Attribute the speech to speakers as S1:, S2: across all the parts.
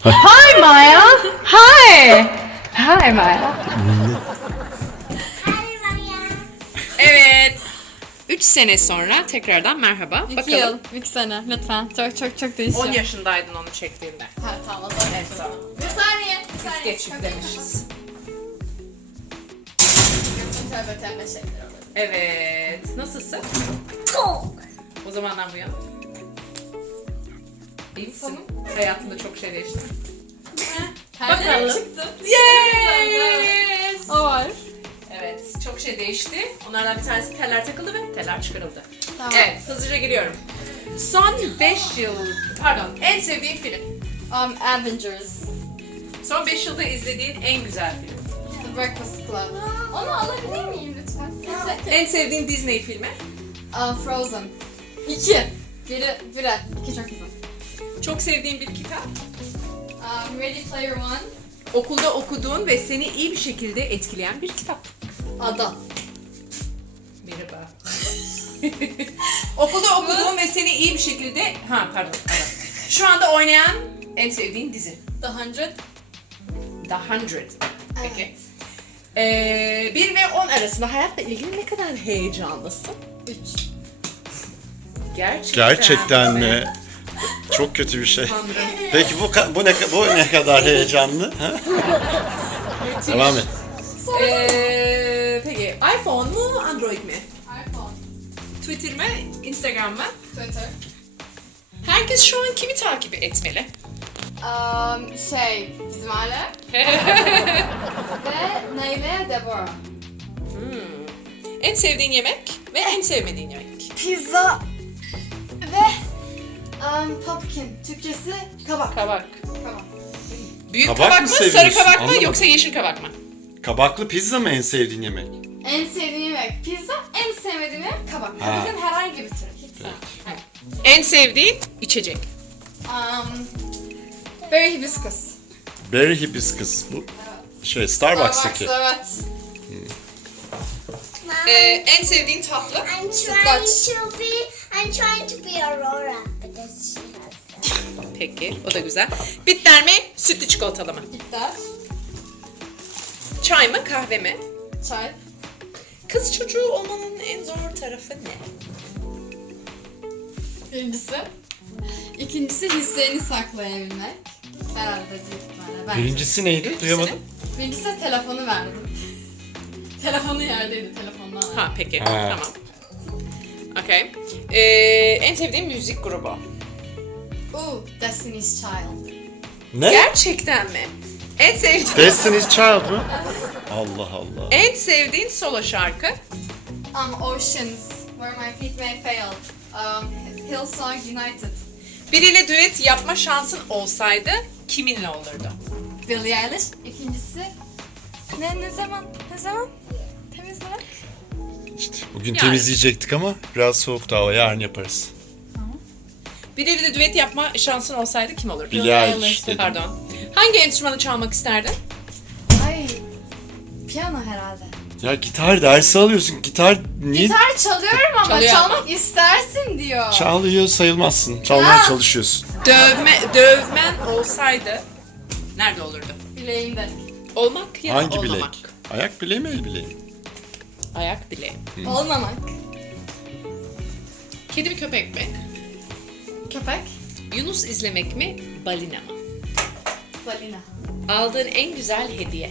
S1: Hi Maya. Hi. Hi Maya.
S2: Evet. 3 sene sonra tekrardan merhaba.
S3: 2
S2: Bakalım.
S3: yıl, 2 sene lütfen. Çok değişiyor.
S2: 10 yaşındaydın onu çektiğinde.
S3: Ha tamam o zaman.
S2: Evet, tamam.
S3: Bir saniye.
S2: Geç yüklemişiz.
S3: Tövbe tövbe şeyler olur.
S2: Evet. Nasılsın? O zamandan bu yana. İyi misin? Hayatında çok şey değişti.
S3: Terlere çıktım.
S2: Yes!
S3: O var.
S2: Evet. Çok şey değişti. Onlardan bir tanesi teller takıldı ve teller çıkarıldı.
S3: Tamam.
S2: Evet. Hızlıca giriyorum. Son 5 yıl... Pardon. En sevdiğin film.
S3: Avengers.
S2: Son 5 yılda izlediğin en güzel film.
S3: The Breakfast Club. Onu alabilir miyim lütfen?
S2: En sevdiğin Disney filmi.
S3: Frozen. 2. Biri. 2 çok güzel.
S2: Çok sevdiğin bir kitap.
S3: Ready Player One.
S2: Okulda okuduğun ve seni iyi bir şekilde etkileyen bir kitap.
S3: Ada.
S2: Merhaba. Okulda okuduğun ve seni iyi bir şekilde... Pardon. Şu anda oynayan en sevdiğin dizi.
S3: The 100.
S2: The 100. Peki. 1 ve 10 arasında hayatla ilgili ne kadar heyecanlısın?
S3: 3.
S4: Gerçekten mi? Çok kötü bir şey.
S2: Tanrım.
S4: Peki bu ne kadar heyecanlı? Ha? Devam et.
S2: Peki iPhone mu Android mi?
S3: iPhone.
S2: Twitter mi? Instagram mı?
S3: Twitter.
S2: Herkes şu an kimi takip etmeli?
S3: Bizim aile. Ve Neyle Deborah.
S2: En sevdiğin yemek ve en sevmediğin yemek.
S3: Pizza. Ve pumpkin. Türkçesi kabak.
S2: Kabak.
S3: Kabak.
S2: Büyük
S4: Kabak
S2: kabak
S4: mı
S2: mı, sarı
S4: seviyorsun?
S2: kabak mı
S4: Anlamadım.
S2: yoksa yeşil kabak mı?
S4: Kabaklı pizza mı en sevdiğin yemek?
S3: En sevdiğim yemek pizza, en sevmediğim yemek kabak.
S4: Ha.
S3: Kabakın herhangi bir türü. Hiç sevmem.
S2: En sevdiğin içecek.
S3: Berry hibiscus.
S4: Berry hibiscus. Bu Starbucks'taki.
S3: Evet.
S2: En sevdiğin tatlı.
S5: I'm trying to be Aurora because she has that.
S2: Peki, o da güzel. Bitter mi, sütlü çikolatalı mı?
S3: Bitter.
S2: Çay mı, kahve mi?
S3: Çay.
S2: Kız çocuğu olmanın en zor tarafı ne?
S3: Birincisi. İkincisi hislerini saklayabilmek. Herhalde büyük ihtimalle. Bence.
S4: Birincisi neydi? Duyamadım.
S3: Birincisi de telefonu verdim. Telefonu yerdeydi, telefondan verdim.
S2: Ha peki,
S4: Ha.
S2: tamam. Okay. En sevdiğin müzik grubu.
S3: Destiny's Child.
S4: Ne?
S2: Gerçekten mi? En sevdiğin,
S4: Destiny's Child mı? Allah Allah.
S2: en sevdiğin solo şarkı.
S3: Oceans, Where My Feet May Fail. Hillsong United.
S2: Biriyle düet yapma şansın olsaydı kiminle olurdu?
S3: Billie Eilish. İkincisi ne zaman temizlemek.
S4: İşte bugün
S2: Yani.
S4: temizleyecektik ama biraz soğuktu hava. Yarın yaparız.
S2: Biriyle düet yapma şansın olsaydı kim olurdu?
S4: Billie Eilish dedim.
S2: Pardon. Hangi enstrümanı çalmak isterdin?
S3: Ay, piyano herhalde.
S4: Ya gitar dersi alıyorsun. Gitar niye
S3: Gitar çalıyorum ama
S2: Çalıyor
S3: çalmak
S2: ama.
S3: istersin diyor.
S4: çalıyor sayılmazsın? Çalmaya çalışıyorsun.
S2: Dövmen olsaydı nerede olurdu?
S3: Bileğimde.
S2: Olmak ya da
S4: Hangi bilek?
S2: olmamak.
S4: Ayak bileği mi el bileği mi?
S2: Ayak bileği.
S3: Olmamak.
S2: Kedi mi köpek mi?
S3: Köpek.
S2: Yunus izlemek mi? Balina mı?
S3: Balina.
S2: Aldığın en güzel hediye.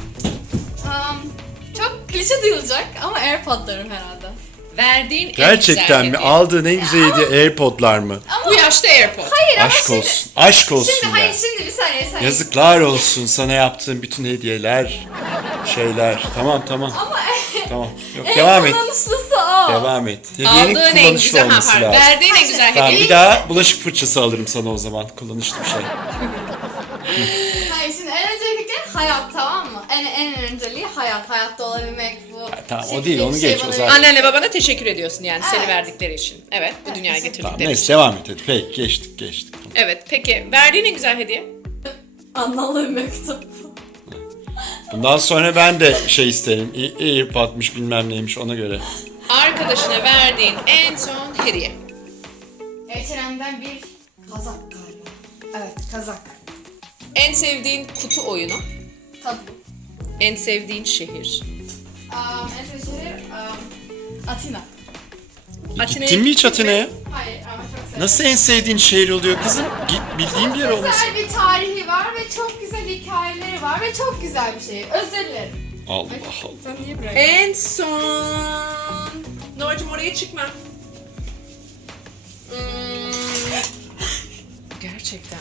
S3: Çok klişe duyulacak ama AirPod'larım herhalde.
S2: Verdiğin en
S4: Gerçekten
S2: güzel
S4: mi?
S2: hediye.
S4: Aldığın en güzel hediye AirPod'lar mı?
S2: Bu yaşta AirPod.
S3: Hayır ama
S4: Aşk
S3: şimdi...
S4: olsun. Aşk olsun
S3: Şimdi
S4: ya.
S3: hayır şimdi bir saniye.
S4: Yazıklar olsun sana yaptığım bütün hediyeler, şeyler. Tamam. Tamam. Yok, devam et.
S3: kullanışlısı o.
S4: Devam et. Hediyenin
S2: Aldığın en
S4: kullanışlı
S2: güzel,
S4: olması
S2: pardon.
S4: lazım.
S2: Verdiğin en güzel
S4: Tamam,
S2: hediye.
S4: bir daha bulaşık fırçası alırım sana o zaman. Kullanışlı bir şey.
S3: Hayır şimdi en öncelikle hayat tamam mı? En önceliği hayat. Hayatta olabilmek bu.
S4: tamam, o
S3: şekilde
S4: değil, onu
S3: bir şey
S4: geç,
S3: bana
S4: o zaten.
S3: verir.
S2: Annenle babana teşekkür ediyorsun yani seni
S3: Evet.
S2: verdikleri için. Evet, bu dünyaya
S3: teşekkür-
S2: getirdikleri
S4: Tamam, neyse
S2: için.
S4: devam et hadi. Peki geçtik.
S2: Evet, peki verdiğin en güzel hediye?
S3: Anlamlı bir mektup.
S4: Bundan sonra ben de şey isterim. AirPod'muş bilmem neymiş ona göre.
S2: Arkadaşına verdiğin en son hediye.
S3: H&M'den bir kazak galiba. Evet kazak.
S2: En sevdiğin kutu oyunu.
S3: Tabu.
S2: En sevdiğin şehir.
S3: En sevdiğim şehir Atina.
S2: Atina'ya
S4: Gittin mi hiç
S2: gittin mi?
S4: Atina'ya?
S3: Hayır ama çok severim.
S4: Nasıl en sevdiğin şehir oluyor kızım? Git bildiğin bir yer olması.
S3: Güzel bir tarihi var ve çok güzel hikayeleri var ve çok güzel bir şehir. Özür dilerim.
S4: Allah Allah.
S3: Sen niye bırakın?
S2: En son... Norcum oraya çıkma. Gerçekten.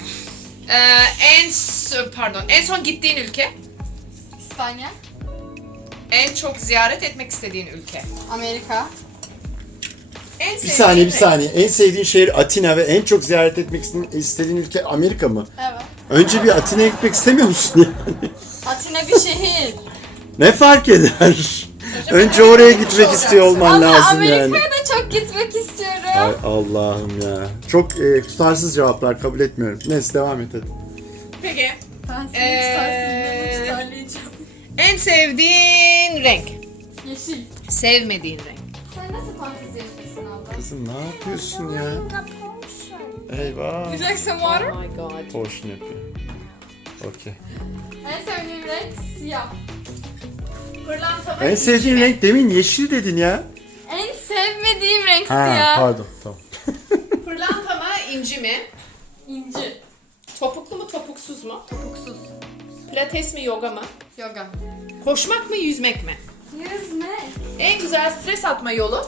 S2: En son gittiğin ülke.
S3: İspanya,
S2: En çok ziyaret etmek istediğin ülke.
S3: Amerika,
S2: En
S4: Bir
S2: sevdiğin
S4: saniye bir
S2: renk.
S4: saniye. En sevdiğin şehir Atina ve en çok ziyaret etmek istediğin ülke Amerika mı?
S3: evet.
S4: Önce bir Atina'ya gitmek istemiyor musun yani?
S3: Atina bir şehir.
S4: Ne fark eder? Önce oraya gitmek istiyor olman
S3: Ama
S4: lazım
S3: Amerika'ya
S4: yani.
S3: da çok gitmek istiyorum.
S4: Ay Allah'ım ya. Çok tutarsız cevaplar kabul etmiyorum. Neyse devam et hadi.
S2: Peki.
S3: Ben seni tutarsızlığımı tutarlayacağım.
S2: En sevdiğin renk.
S3: Yeşil.
S2: Sevmediğin renk.
S3: Sen nasıl fantezi yaşıyorsun abla?
S4: Kızım ne yapıyorsun ya?
S5: Kapışın.
S4: Eyvah.
S3: Would you like some water?
S2: Oh my god.
S4: Potion yapıyor. Okey.
S3: En sevdiğim renk siyah.
S2: Pırlanta mı?
S4: En sevdiğin renk demin yeşil dedin ya.
S3: En sevmediğim renk
S4: Ha
S3: siyah.
S4: pardon tamam.
S2: Pırlanta mı? İnci mi?
S3: İnci.
S2: Topuklu mu topuksuz mu?
S3: Topuksuz.
S2: Pilates mi yoga mı?
S3: Yoga.
S2: Koşmak mı yüzmek mi?
S3: Yüzme.
S2: En güzel stres atma yolu?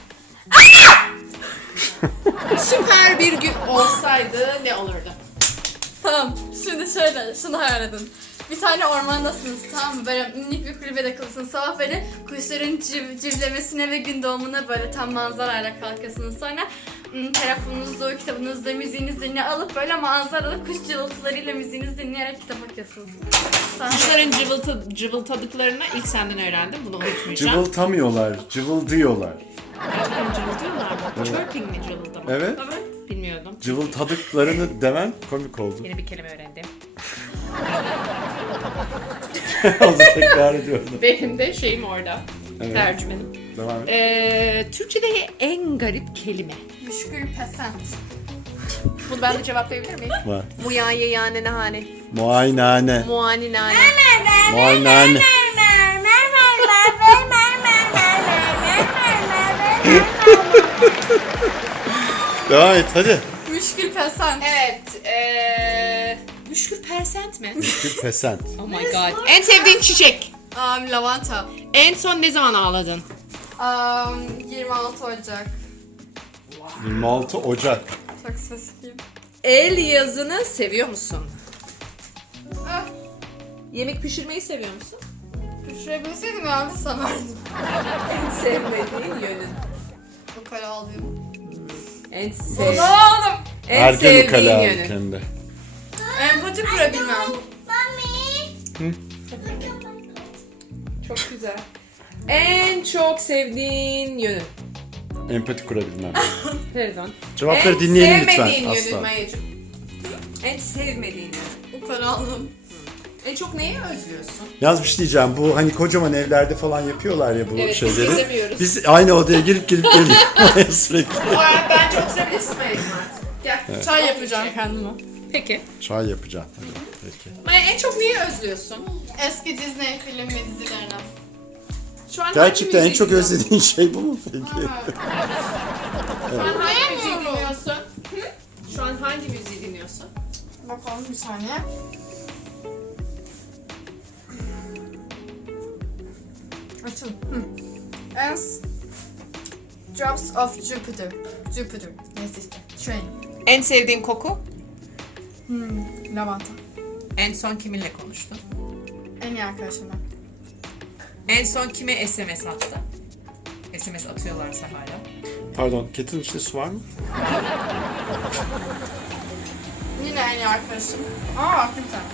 S2: Süper bir gün olsaydı ne olurdu?
S3: Tamam. Şimdi şöyle, şunu hayal edin. Bir tane ormandasınız, tamam mı? Böyle minik bir kulübede kalıyorsunuz. Sabah böyle kuşların civlemesine ve gün doğumuna böyle tam manzarayla kalkıyorsunuz. Sonra telefonunuzda, kitabınızda, müziğinizi dinle alıp böyle manzaralı kuş cıvıltılarıyla müziğinizi dinleyerek kitap okuyorsunuz. Sonra
S2: Kuşların cıvıltadıklarını ilk senden öğrendim. Bunu unutmayacağım.
S4: Cıvıltamıyorlar, cıvıldıyorlar.
S2: Cıvıldıyorlar mı? Chirping mi cıvıldı mı?
S4: Evet.
S2: Bilmiyordum.
S4: Cıvıltadıklarını demen komik oldu.
S2: Yeni bir kelime öğrendim.
S4: Onu tekrar ediyorum.
S2: Benim de şeyim orada.
S4: Evet.
S2: Tercümenim.
S4: Devam et.
S2: Türkçedeki en garip kelime.
S3: müşkül pesent.
S2: Bunu ben de cevaplayabilir miyim?
S4: Var.
S2: Muyaye yani nehane.
S4: Muayenehane.
S2: Muani nane.
S4: Muayenehane. Devam et hadi.
S3: Müşkül pesent.
S2: Evet. Müşkül persent mi?
S4: Bir pesent.
S2: Oh my god. En sevdiğin çiçek.
S3: Lavanta.
S2: En son ne zaman ağladın?
S3: 26 Ocak.
S4: 26 Ocak.
S3: Çok spesifiyim.
S2: El yazını seviyor musun?
S3: Ah,
S2: Yemek pişirmeyi seviyor musun?
S3: düşürebilseydim ya da sanardım.
S2: En sevmediğin yönün.
S3: Bu kare alayım.
S2: En
S3: Ne aldım?
S2: En sevdiğin yönün.
S4: kendi.
S3: Empati kurabilmem.
S2: Çok güzel. En çok sevdiğin yönün.
S4: Empati kurabilmem.
S2: Pardon.
S4: Cevapları dinleyelim lütfen.
S2: En sevmediğin yönün
S4: Asla.
S2: Maya'cığım. En sevmediğin yönün.
S3: Bu kare aldım.
S2: En çok neyi özlüyorsun?
S4: Yalnız bir şey diyeceğim. Bu hani kocaman evlerde falan yapıyorlar ya bu
S2: Evet, biz
S4: şeyleri.
S2: gezemiyoruz.
S4: Biz aynı odaya girip geliyoruz sürekli.
S2: Bence oturabilirsin Maya'cığım artık. Gel.
S3: Çay yapacağım kendime.
S2: Peki.
S4: Çay yapacağım. Hadi, peki.
S2: Maya en çok neyi özlüyorsun?
S3: Eski Disney film ve dizilerini.
S2: Şu an
S4: Gerçekten en
S2: hangi
S4: çok
S2: müziği
S4: özlediğin şey bu mu peki?
S2: dinliyorsun? Şu an hangi müziği dinliyorsun? Şu an hangi müziği dinliyorsun?
S3: Bakalım bir saniye. Açın. Drops of Jupiter. Jupiter. Neyse işte. Train.
S2: En sevdiğin koku?
S3: Lavanta.
S2: En son kiminle konuştun?
S3: En iyi arkadaşımla.
S2: En son kime SMS attı? SMS atıyorlarsa hala.
S4: Pardon, kettle'ın içinde su var mı?
S3: Yine en iyi arkadaşım. Aa bir tane.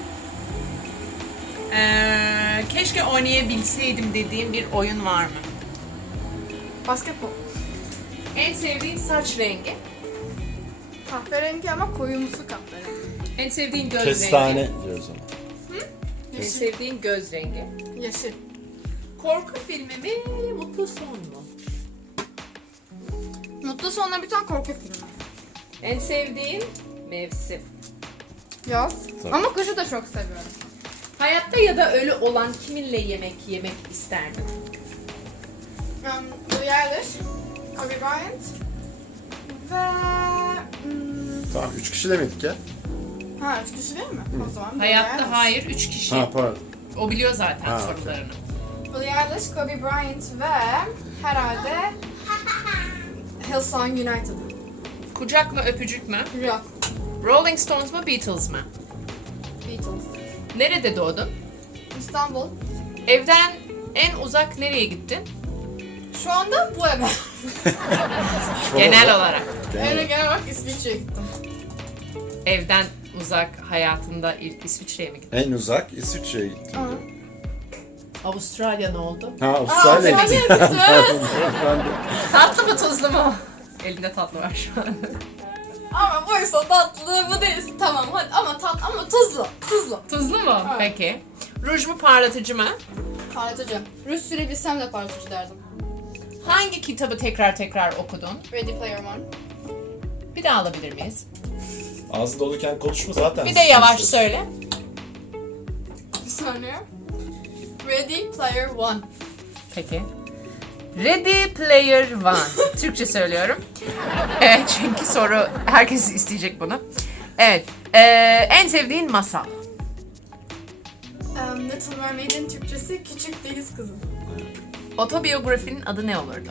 S2: Keşke oynayabilseydim dediğim bir oyun var mı?
S3: Basketbol.
S2: En sevdiğin saç rengi?
S3: Kahverengi ama koyumsu kahverengi.
S2: En sevdiğin göz
S4: Kestane
S2: rengi?
S4: diyoruz ona.
S2: En sevdiğin göz rengi?
S3: Yeşil.
S2: Korku filmi mi, mutlu son mu?
S3: Mutlu sonla bir tane korku filmi.
S2: En sevdiğin mevsim?
S3: Yaz.
S4: Tabii.
S3: Ama kışı da çok seviyorum.
S2: Hayatta ya da ölü olan kiminle yemek isterdin?
S3: Billie Eilish, Kobe Bryant ve...
S4: Tamam 3 kişi demedik ya.
S3: Ha, 3 kişi değil mi? O zaman Billie
S2: Hayatta
S3: Eilish.
S2: hayır 3 kişi.
S4: Ha pardon.
S2: O biliyor zaten
S4: Ha, okey.
S2: sorularını.
S3: Billie Eilish, Kobe Bryant ve herhalde Hillsong United.
S2: Kucak mı öpücük mü?
S3: Yok.
S2: Rolling Stones mu Beatles mı?
S3: Beatles.
S2: Nerede doğdun?
S3: İstanbul.
S2: Evden en uzak nereye gittin?
S3: Şu anda bu eve.
S2: Genel olarak.
S3: Öyle genel olarak İsviçre'ye gittim.
S2: Evden uzak hayatında ilk İsviçre'ye mi gittin?
S4: En uzak İsviçre'ye gittim.
S2: Avustralya ne oldu?
S4: Ha Avustralya'ya
S3: Avustralya'ya
S4: gittim.
S3: gittim.
S4: Ben de.
S2: Tatlı mı tuzlu mu? Elinde tatlı var şu an.
S3: Ama buysa tatlı, bu değil. Tamam hadi ama ama tuzlu. Tuzlu.
S2: Tuzlu mu?
S3: Evet.
S2: Peki. Ruj mu parlatıcı mı?
S3: Parlatıcı. Rus sürebilsem de parlatıcı derdim.
S2: Hangi kitabı tekrar okudun?
S3: Ready Player One.
S2: Bir daha alabilir miyiz?
S4: Ağzı doluyken konuşma zaten.
S2: Bir de yavaş söyle.
S3: Bir saniye. Ready Player One.
S2: Peki. Ready Player One. Türkçe söylüyorum. Evet çünkü soru herkes isteyecek bunu. Evet. En sevdiğin masal.
S3: Little Mermaid'in Türkçesi Küçük Deniz Kızı.
S2: Otobiyografinin adı ne olurdu?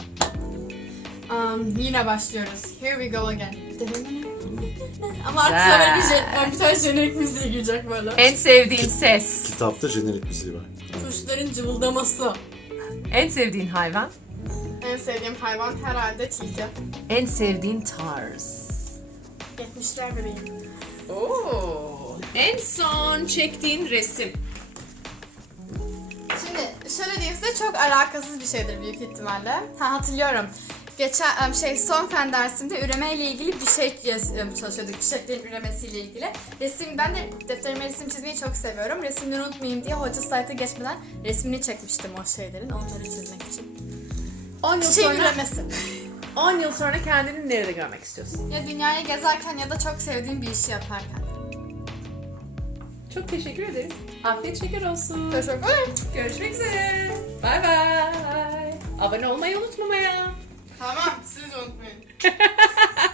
S3: Yine başlıyoruz. Here we go again. Ama artık
S2: Güzel.
S3: böyle bir tane jenerik müziği girecek böyle.
S2: En sevdiğin ses.
S4: Kitapta jenerik müziği var.
S3: Kuşların cıvıldaması.
S2: En sevdiğin hayvan.
S3: En sevdiğim hayvan herhalde tilki.
S2: En sevdiğin tarz.
S3: 70'ler bebeğim.
S2: Oo. En son çektiğin resim.
S3: Şimdi şöyle diyeyim size, çok alakasız bir şeydir büyük ihtimalle. Hatırlıyorum. Geçen son fen dersimde üreme ile ilgili bir şey çalışıyorduk. Çiçeklerin üremesiyle ilgili. Ben de defterime resim çizmeyi çok seviyorum. Resimleri unutmayayım diye hoca slayta geçmeden resmini çekmiştim o şeylerin. Onları çizmek için.
S2: 10 yıl
S3: Çiçeğin
S2: sonra
S3: üremesi.
S2: 10 yıl sonra kendini nerede görmek istiyorsun?
S3: Ya dünyayı gezerken ya da çok sevdiğim bir işi yaparken.
S2: Çok teşekkür ederiz. Afiyet şeker olsun.
S3: Teşekkür ederim.
S2: Görüşmek üzere. Bay bay. Abone olmayı unutmamaya.
S3: Tamam, siz unutmayın.